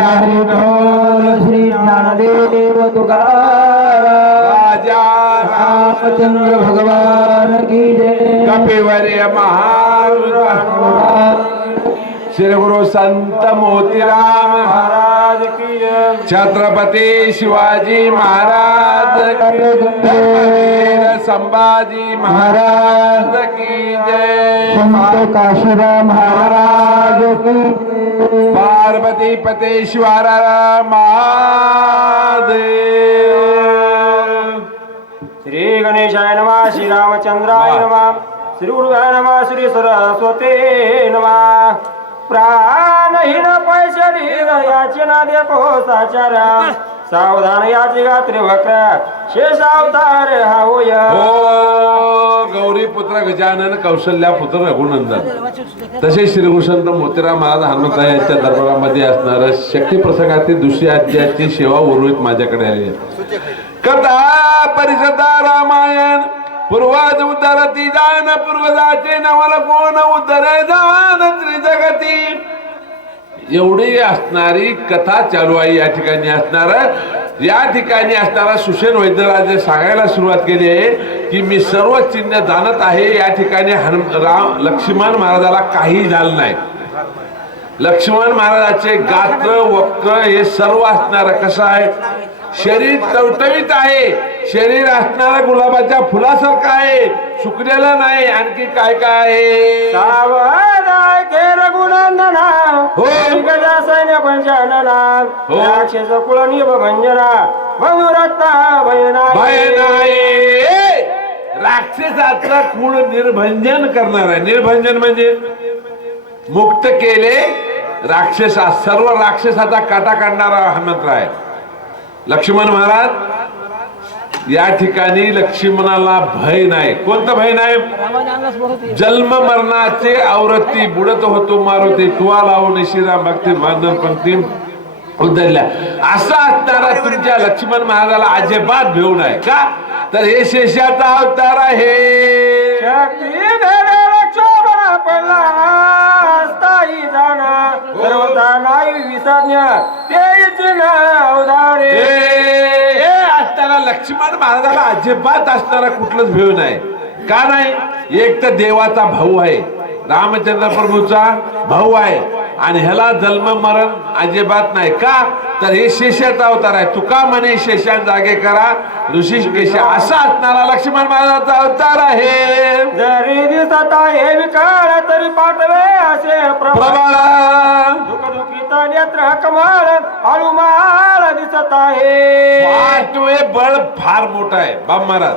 श्री ज्ञानदेव राजा रामचंद्र भगवान की जय कपिवर्य महान श्री गुरु संत मोतीराम महाराज की. छत्रपती शिवाजी महाराज. संभाजी महाराज की जय संत काशीराम महाराज की. पार्वती पतेश्वर महादेव श्री गणेशाय नमः श्री रामचंद्राय नमः श्री गुरुवाय नमः श्री सरस्वते नमः। प्राणहीन पैशरीर याचे ना देखो साचारा। सावधान याची गात्री वक्र शेष अवतार हा होय हो गौरी पुत्र गजानन कौशल्या पुत्र रघुनंदन. तसे श्रीकृष्ण मोतीराम महाराज हनुमंत यांच्या दरबारामध्ये असणार शक्ती प्रसंगातील दुसरी अध्यायाची सेवा उर्वरित माझ्याकडे आली आहे. कथा परिषदा रामायण पूर्वाज उद्धरती जान पूर्वजाचे नवल कोण उद्धर जान त्रिजगती. एवढी असणारी कथा चालू आहे या ठिकाणी असणार. या ठिकाणी असणारा सुशेन वैद्यराजे सांगायला सुरुवात केली आहे की मी सर्व चिन्ह जाणत आहे या ठिकाणी हनुम राम लक्ष्मण महाराजाला काही झालं नाही. लक्ष्मण महाराजाचे गात्र वक्र हे सर्व असणार कसं आहे? शरीर टवटवीत आहे. शरीर असणारा गुलाबाच्या फुलासारखं आहे. सुकलेलं नाही. आणखी काय काय आहे के रघुनंदना हो. गजा सैन्य पंचानना हो. राक्षस कुळ निभ भंजना मधुरत्ता भयनाय भय नाही राक्षसाचं कुळ निर्भंजन करणार आहे निर्भंजन म्हणजे मुक्त केले राक्षसा सर्व राक्षसाचा काटा काढणारा हा मंत्र आहे लक्ष्मण महाराज या ठिकाणी लक्ष्मणाला भय नाही. कोणतं भय नाही? जन्म मरणाचे आवृत्ती बुडत होतो मारुती. तुवा लावून श्रीराम भक्ती बांधन पंक्ती उद्धरल्या असा असणारा तुमच्या लक्ष्मण महाराजाला अजिबात भेऊ नाही का? तर हे शेषाचा अवतार आहे. शक्ती लक्ष्मण महाराजाला अजिबात असणारा कुठलंच भेव नाही. का नाही? एक तर देवाचा भाऊ आहे. रामचंद्र प्रभूचा भाऊ आहे. आणि ह्याला जन्म मरण अजिबात नाही. का? तर हे शेषाचा अवतार आहे. तुका म्हणे शेषान जागे करा. ऋषी केश असा असणारा लक्ष्मण महाराजाचा अवतार आहे. जरी विकाळ तरी पाठवे असे प्रभा प्रबळ दुःख दुःखित नेत्र कमाल हळूमाल दिसत आहे. बळ फार मोठा आहे. बाब महाराज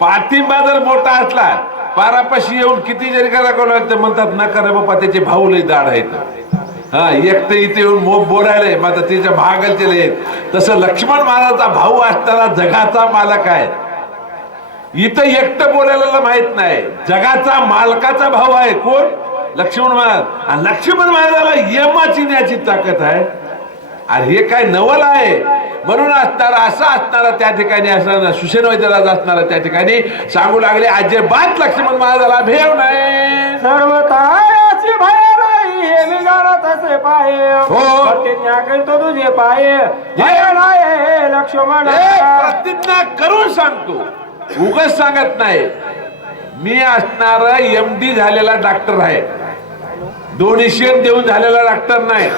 पाठिंबा जर मोठा असला पारापाशी येऊन किती जरी करा कोण ते म्हणतात नका रे बाप्पा त्याचे भाऊ लय दाड आहेत. हा एक तर इथे येऊन मोप बोलायलाय मग आता त्याच्या भागाचे आहेत. तसं लक्ष्मण महाराजचा भाऊ असताना जगाचा मालक आहे. इथं एकटं बोलायला माहीत नाही. जगाचा मालकाचा भाऊ आहे कोण? लक्ष्मण महाराज. आणि लक्ष्मण महाराजाला यमाची न्याची ताकद आहे. अरे हे काय नवल आहे. म्हणून असणारा असा असणारा त्या ठिकाणी असणारा सुशेन वैद्यराज असणारा त्या ठिकाणी सांगू लागले अजिबात लक्ष्मण महाराजाला भेव नाही. सर्व तायाची भय नाही हे असे पाये हो. प्रतिज्ञा करतो तुझे पाये भय नाही लक्ष्मण. हे प्रतिज्ञा करून सांगतो. उगच सांगत नाही. मी असणार एम डी झालेला डॉक्टर आहे. डोनेशन देऊन झालेला डॉक्टर नाही.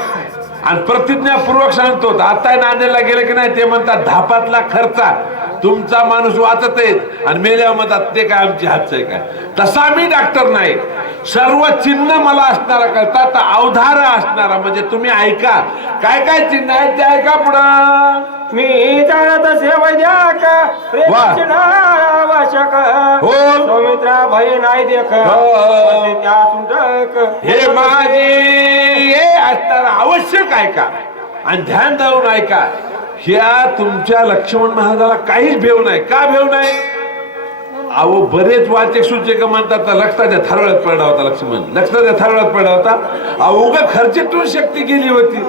आणि प्रतिज्ञापूर्वक सांगतो आता नांदेडला गेले की नाही ते म्हणतात धापातला खर्चा तुमचा माणूस वाचत आहे. आणि मेल्यावर म्हणतात ते काय आमची हातचं आहे काय? तसा मी डॉक्टर नाही. सर्व चिन्ह मला असणारा कळतात अवधार असणारा म्हणजे तुम्ही ऐका. काय काय चिन्ह आहेत ते ऐका पुढं. मी जाणत असे वैद्यक प्रेमाची आवश्यक हो. सौमित्रा भय नाही देख. हो. त्या सुंदक हे माझे हे असताना आवश्यक ऐका आणि ध्यान देऊन ऐका. ह्या तुमच्या लक्ष्मण महाराजाला काहीच भेव नाही. का भेव नाही? अहो बरेच वाचक सूचक म्हणतात तर लक्षाच्या थारोळ्यात पडला होता लक्ष्मण. लक्षाच्या थारोळ्यात पडला होता. अहो उगा खर्चेतून शक्ती गेली होती.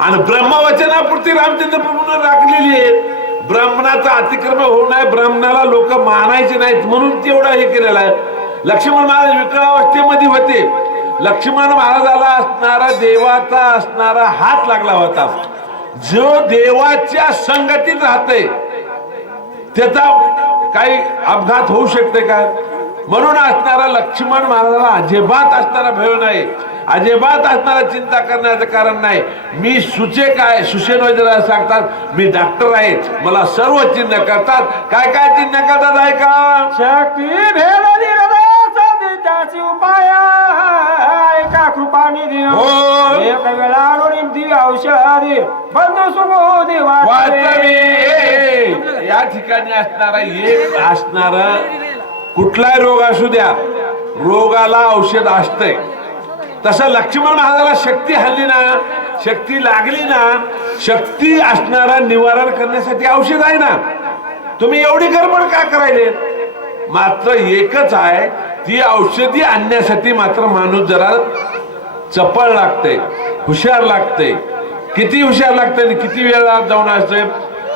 आणि ब्रह्मवचनापुरती रामचंद्र प्रभूने राखलेली आहे ब्राह्मणाचा अतिक्रमण होऊ नये ब्राह्मणाला लोक मानायचे नाहीत म्हणून तेवढा हे केलेला आहे. लक्ष्मण महाराज विकळावस्थेमध्ये होते. लक्ष्मण महाराजाला असणारा देवाचा असणारा हात लागला होता. जो देवाच्या संगतीत राहते त्याचा काही अपघात होऊ शकते का? म्हणून असणारा लक्ष्मण महाराजाला अजिबात असणारा भय नाही. अजिबात असणारा चिंता करण्याचं कारण नाही. मी सुचे काय? सुशेन वैद्य सांगतात मी डॉक्टर आहे मला सर्व चिन्ह करतात. काय काय चिन्ह करतात शक्ती त्याची उपाय. ऐका कृपानी देव. एक वेळा औषधी. बंधू या ठिकाणी असणारा एक असणारा कुठलाही रोग असू द्या. रोगाला औषध असतंय. तसं लक्ष्मण महाराजाला शक्ती हल्ली ना शक्ती लागली ना शक्ती असणारा निवारण करण्यासाठी औषध आहे ना. तुम्ही एवढी गडबड का करायले? मात्र एकच आहे ती औषधी आणण्यासाठी मात्र माणूस जरा चपळ लागते हुशार लागते. किती हुशार लागते आणि किती वेळा जाऊन असते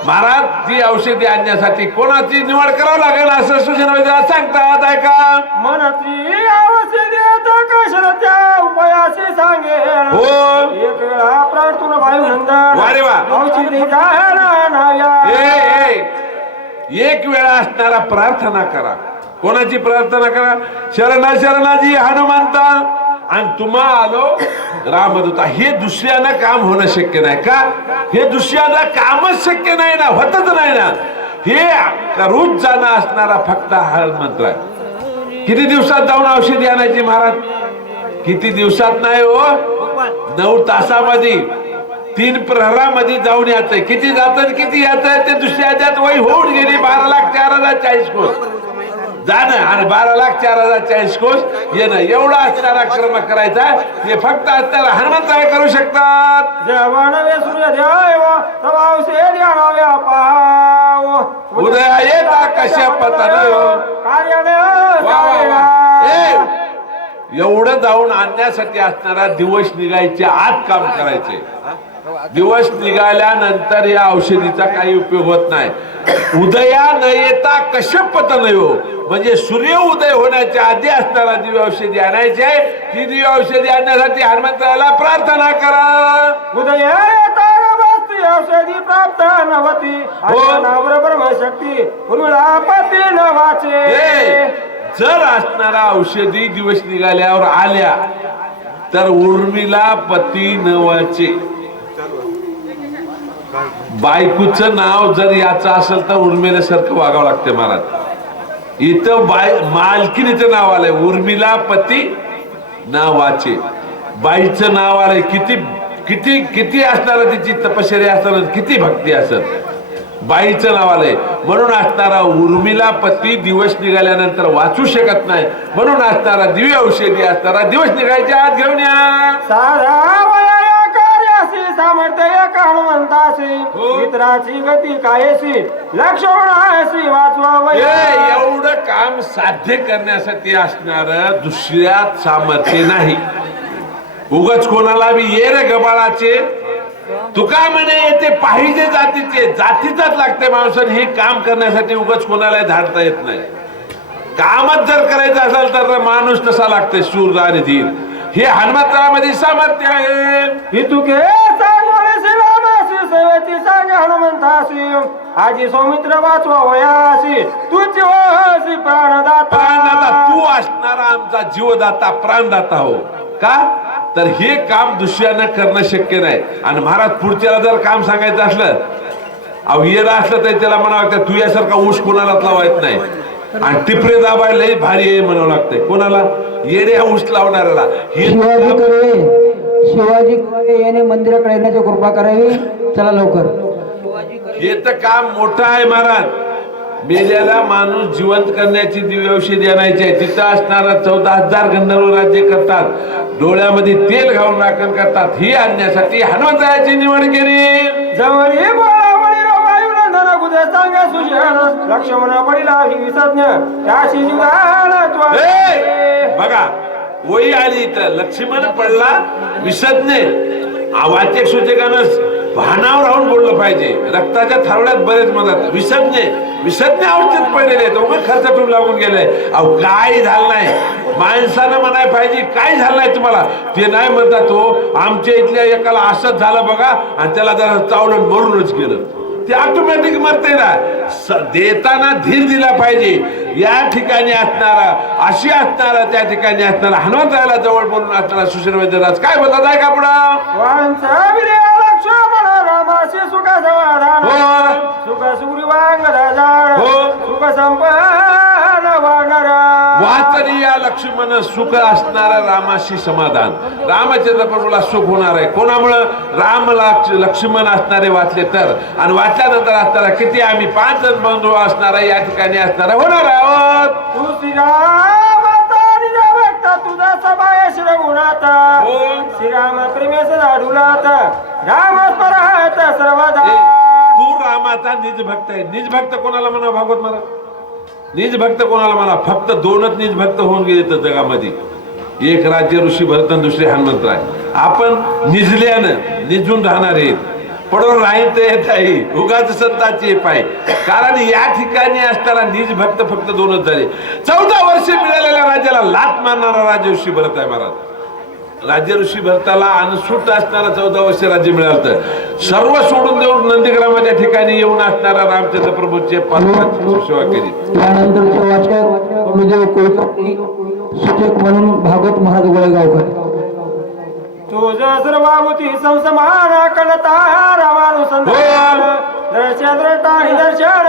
महाराज ती औषधी आणण्यासाठी कोणाची निवड करावं लागेल असं सूचना सांगतात ऐका. मनाची औषधी उपायाशी सांगेल? हो. एक वेळा प्रार्थना वायू नंदन वा रे वा. औषधी एक वेळा असणारा प्रार्थना करा. कोणाची प्रार्थना करा? शरणा शरणाजी हनुमंता. आणि तुम्हा आलो रामदूता हे दुसऱ्यानं काम होणं शक्य नाही का? हे दुसऱ्यांना कामच शक्य नाही ना होतच नाही ना. हे रोज जाणं असणारा फक्त हा मंत्र आहे. किती दिवसात जाऊन औषधी आणायची महाराज? किती दिवसात नाही हो? नऊ तासामध्ये. तीन प्रहरामध्ये जाऊन यायचंय. किती जात किती यायचंय ते दुसऱ्या याच्यात वय होऊन गेली. बारा लाख चार हजार चाळीस कोण जाणं. आणि बारा लाख चार हजार चाळीस कोस येणं. एवढा असणारा कर्म करायचा हे फक्त असणारा हनुमंत काय करू शकतात. उदया येता वा. ए, एवढं जाऊन आणण्यासाठी असणारा दिवस निघायचे आत काम करायचे. दिवस निघाल्यानंतर या औषधीचा काही उपयोग होत नाही. उदया न येता कश्यपत नयो म्हणजे सूर्य उदय होण्याच्या आधी असणारा दिव्य औषधी आणायची. आहे ती दिव्य औषधी आणण्यासाठी हनुमंताला प्रार्थना करा. उदय औषधी प्राप्त नवती बरोबर ब्रह्मशक्ती उर्मिळापती न वाचे ए, जर असणारा औषधी दिवस निघाल्यावर आल्या तर उर्मिला पती नवाचे बायकोचं नाव जर याचं असेल तर उर्मिल्यासारखं वागावं लागते महाराज. इथं बाय मालकिनीचं नाव आलंय. उर्मिला पती नावाचे. बाईचं नाव आलंय. किती किती किती असणार तिची तपश्चर्या असणार किती भक्ती असत बाईचं नाव आलंय. म्हणून असणारा उर्मिला पती दिवस निघाल्यानंतर वाचू शकत नाही. म्हणून असणारा दिव्य औषधी असणारा दिवस निघायच्या आत घेऊन या. सामर्थ्य हो. मित्राची गती कायसी लक्ष्मणासी वाचवा वया एवढं काम साध्य करण्यासाठी असणार दुसऱ्यात सामर्थ्य नाही. उगच कोणाला बी ये रे गबाळाचे तुका म्हणे ते पाहिजे जातीचे? जातीचाच लागते माणसाने हे काम करण्यासाठी उगच कोणाला धाडता येत नाही. कामच जर करायचं असेल तर माणूस तसा लागते शूर आणि धीर. हे हनुमंतरामध्ये सामर्थ्य आहे. ही तुके शिवामासी सेवेची सांग हनुमंतासी आजी सौमित्र वाचवा वयासी तुझी वसी प्राणदाता. प्राणदाता तू असणारा आमचा जीवदाता प्राणदाता हो. का? तर हे काम दुसऱ्यानं करणं शक्य नाही. आणि महाराज पुढच्याला जर काम सांगायचं असलं अहो येणं असलं तर त्याला म्हणावं लागतं तू यासारखा ऊस कोणालाच लावायच नाही. आणि टिपरे दाबायला भारी आहे म्हणावं लागतंय. कोणाला? येणे हा ऊस लावणाऱ्याला. हे शिवाजी कर्वे शिवाजी कर्वे याने मंदिराकडे येण्याची कृपा करावी. चला लवकर. हे तर काम मोठं आहे महाराज. मेल्याला माणूस जिवंत करण्याची दिव्य औषधी आणायची आहे. तिथं असणारा चौदा हजार गंधर्व राज्य करतात. डोळ्यामध्ये तेल घालून राखण करतात. ही आणण्यासाठी हनुमंताची निवड केली. जवळी बोलावळी वायू नंदन गुदे सांगे सुशेण लक्ष्मण पडिला ही विसज्ञ. त्याशी बघा वही आली इथं. लक्ष्मण पडला विसज्ञ. वाचक सूचकानं भानावर राहून बोललं पाहिजे. रक्ताच्या थारोड्यात बरेच मदत. विसज्ञ. विसज्ञ अवस्थेत पडलेले आहेत. खर्च ठेवून लागून गेले. अहो काय झालं नाही. माणसानं म्हणाय पाहिजे काय झालं नाही तुम्हाला. ते नाही म्हणतात तो आमच्या इथल्या एकाला असंच झालं बघा आणि त्याला जरा चावलं मरूनच गेलं. ते ऑटोमॅटिक मरते ना. स- देताना धीर दिला पाहिजे. या ठिकाणी असणारा अशी असणारा त्या ठिकाणी असणारा हनुमंतराला जवळ बोलून असणारा सुशील वैद्यराज. काय बोलतात आहे का पुढं रामाशी सुख समाधान हो. सुख हो. सुख संपन्न वानर। वाचरी या लक्ष्मण सुख असणारा रामाशी समाधान। रामचंद्र प्रभूला सुख होणार आहे. कोणामुळं? राम लक्ष- लक्ष्मण असणारे वाचले तर. आणि वाचल्यानंतर असणारा किती आम्ही पाच जण बंधू असणारा या ठिकाणी असणारा होणार आहोत. तू भक्त हो. श्रीराम प्रेमेश धाडुलात राम स्मरत सर्वदा. ए, तू रामाचा निज भक्त आहे. निज भक्त कोणाला म्हणा भागवत मला? निज भक्त कोणाला म्हणा? फक्त दोनच निज भक्त होऊन गेले तर जगामध्ये. एक राज्य ऋषी भरत दुसरे हनुमंतराय. आपण निजल्यानं निजून राहणार आहेत. पडून राहील ते येत आहे उगाच संताची पाय. कारण या ठिकाणी असताना निज भक्त फक्त दोनच झाले. चौदा वर्ष मिळालेल्या राज्याला लात मारणारा राजऋषी भरत आहे महाराज. राज्य ऋषी भरताला अनसुट असणारा चौदा वर्ष राज्य मिळालं सर्व सोडून देऊन नंदीग्रामाच्या ठिकाणी येऊन असणारा रामचंद्र प्रभूचे सेवा केली त्यानंतर म्हणून भागवत महाराज गोळेगावकर. तुझ सर्वाभूती संसमान कळता रामानुसंधान दर्शन द्रष्टा निदर्शन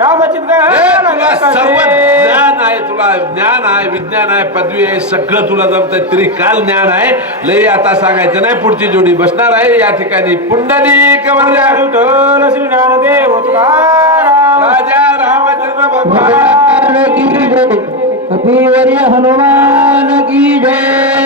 रामचित ए, तुला सर्व ज्ञान आहे तुला ज्ञान आहे विज्ञान आहे पदवी आहे सगळं तुला जमतंय तरी काल ज्ञान आहे। लय आता सांगायचं नाही पुढची जोडी बसणार आहे या ठिकाणी पुंडली कवरल्या विठ्ठल श्री ज्ञानदेव तुकाराम राजा रामचंद्र भगवान। की जय। हनुमान की जय।